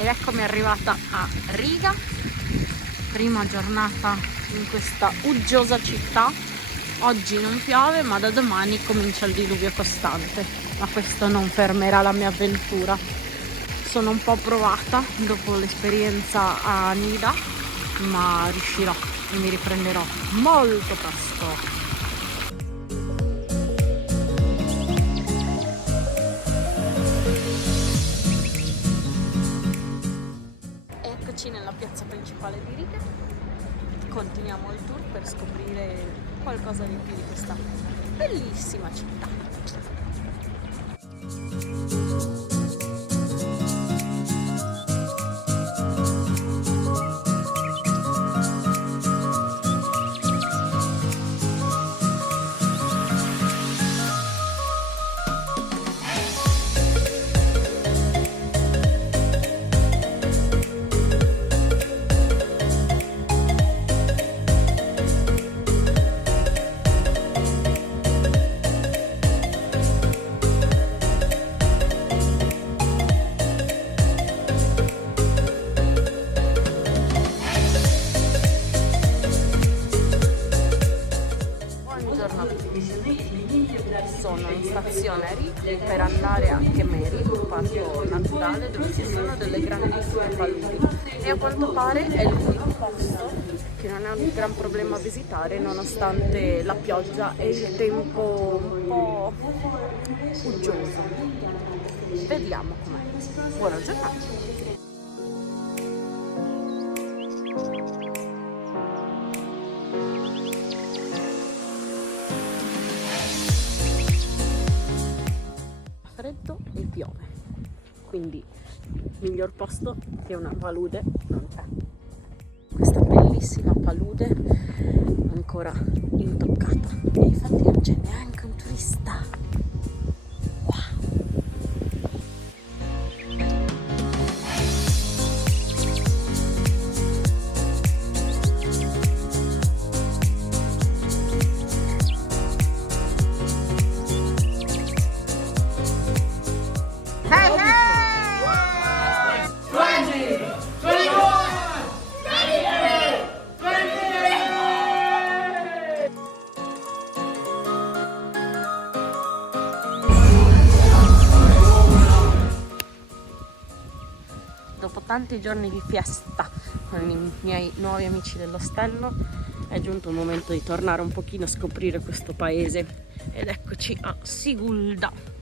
Ed eccomi arrivata a Riga, prima giornata in questa uggiosa città. Oggi non piove, ma da domani comincia il diluvio costante, ma questo non fermerà la mia avventura. Sono un po' provata dopo l'esperienza a Nida, ma riuscirò e mi riprenderò molto presto. Nella piazza principale di Riga continuiamo il tour per scoprire qualcosa di più di questa bellissima città. Sono in stazione Riga per andare a Kemeri, un parco naturale dove ci sono delle grandissime paludi, e a quanto pare è l'unico posto che non è un gran problema a visitare nonostante la pioggia e il tempo un po' uggioso. Vediamo com'è. Buona giornata! Freddo e piove, quindi miglior posto che una palude non c'è. Questa bellissima palude ancora intoccata e infatti non c'è neanche un turista. Wow! Dopo tanti giorni di fiesta con i miei nuovi amici dell'ostello è giunto il momento di tornare un pochino a scoprire questo paese ed eccoci a Sigulda.